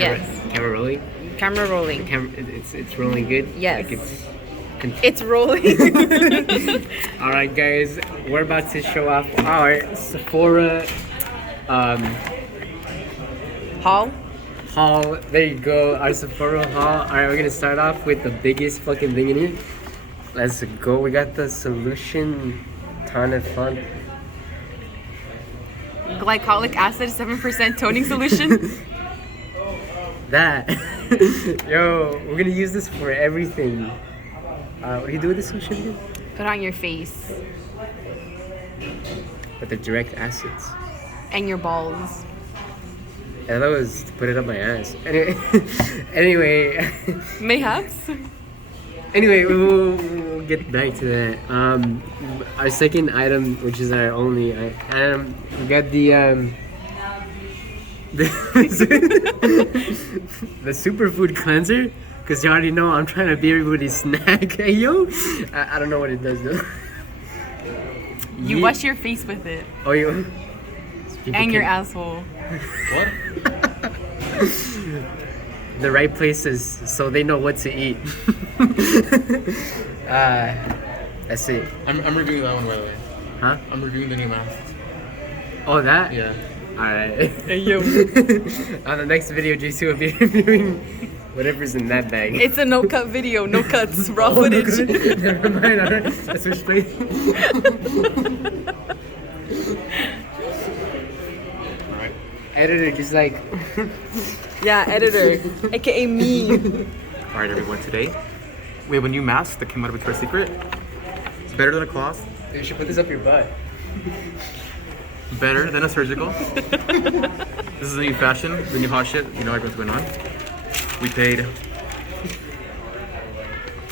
Yes. Camera rolling. Camera rolling. It's rolling good. Yes. Like It's rolling. All right, guys, we're about to show off our Sephora Haul. haul. There you go, our Sephora haul. All right, we're gonna start off with the biggest fucking thing in here. Let's go. We got the Solution Tonic Font. Glycolic acid 7% toning solution. That. Yo, we're gonna use this for everything. What do you do with this solution again? Put on your face With the direct acids. and your balls. I thought it was to put it up my ass. Anyway, Mayhaps. anyway, we'll get back to that. Our second item, which is our only item, we got the superfood cleanser. Because you already know I'm trying to be everybody's snack. Hey, yo. I don't know what it does though. You wash your face with it. Oh, you. And your asshole. What? The right places so they know what to eat. That's it. I'm reviewing that one, by the way. Huh? I'm reviewing the new mask. Oh, that? Yeah. Alright. Hey, yo. On the next video, JC will be reviewing whatever's in that bag. It's a no cut video, no cuts, raw Oh, no footage. good. Never mind. Alright. Let's switch place. Alright. Editor, just like. Yeah, editor, aka me. Alright, everyone. Today, we have a new mask that came out of Victoria's Secret. It's better than a cloth, You should put this up your butt. better than a surgical. This is the new fashion, the new hot shit. You know everything's going on. We paid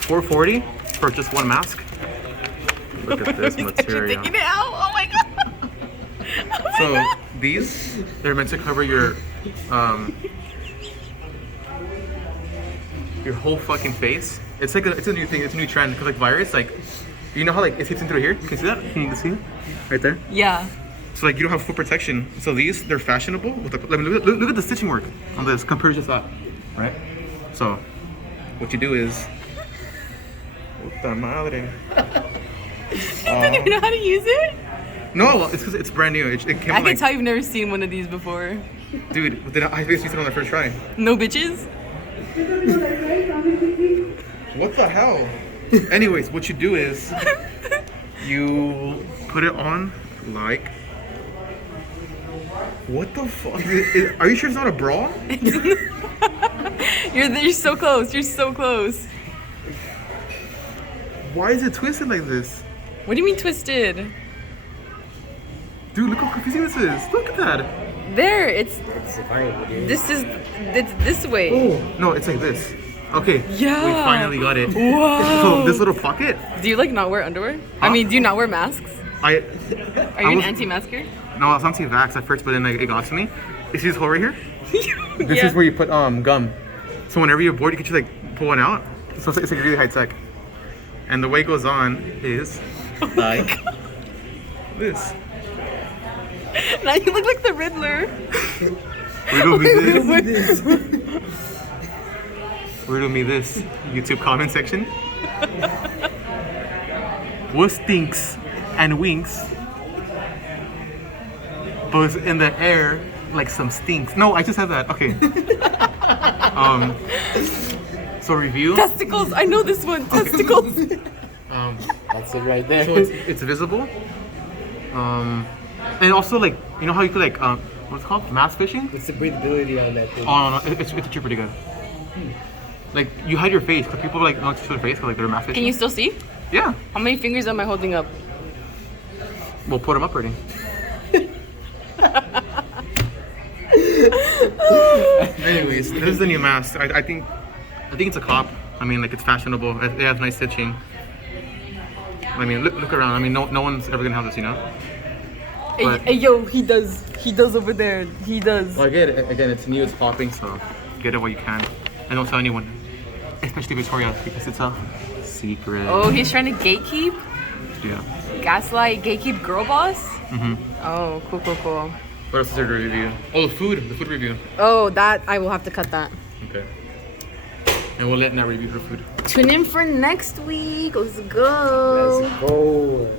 $4.40 for just one mask. Look at this He's actually material. taking it out. Oh my god. So these, they're meant to cover your whole fucking face. It's like it's a new thing. It's a new trend because like virus, like you know how like it hits in through here. Can you see that? Can you see it? Right there. Yeah. So like you don't have full protection. So these, they're fashionable. With the, look at the stitching work on this compared to just that, right? So what you do is, puta madre. Didn't even know how to use it? No, well, it's because it's brand new. It came I out can like, tell you've never seen one of these before. dude. I basically it on the first try. No bitches? What the hell? Anyways, what you do is you put it on like. What the fuck? Are you sure it's not a bra? You're so close. You're so close. Why is it twisted like this? What do you mean twisted? Dude, look how confusing this is. Look at that. There, it's This this way. Oh, no, it's like this. Okay. Yeah. We finally got it. Wow. So this little pocket, Do you like not wear underwear? I Huh? mean, do you not wear masks? I Are you an was- anti-masker? no, I was anti-vax at first, but then like, it got to me. You see this hole right here? This Yeah. is where you put gum. So whenever you're bored, you can just like pull one out. So it's like really high tech. And the way it goes on is like this. Now you look like the Riddler. Riddle me this. Riddle me this. YouTube comment section. What stinks and winks, but it's in the air like some stinks. No, I just said that. Okay. So review. Testicles. I know this one. Testicles. That's it right there. So it's visible. And also like you know how you could like what's it called, mask fishing? What's the breathability on that thing? Oh no, it's actually pretty good. Like you hide your face because people like don't show their face because like they're mask fishing. Can you still see? Yeah. How many fingers am I holding up? We'll put them up already. Anyways, this is the new mask. I think it's a cop. I mean, like it's fashionable. It has nice stitching. I mean, look around. I mean, no one's ever gonna have this, you know. Hey, But- hey, yo, he does. He does over there. He does. Well, I get it. Again, it's new. It's popping, so get it while you can, and don't tell anyone, especially Victoria, because it's a secret. Oh, he's trying to gatekeep? Yeah. Gaslight, gatekeep girl boss? Mhm. Oh, cool. What else is there to review? Oh, the food review. Oh, that I will have to cut that. Okay. And we'll let Nat review her food. Tune in for next week. Let's go. Let's go.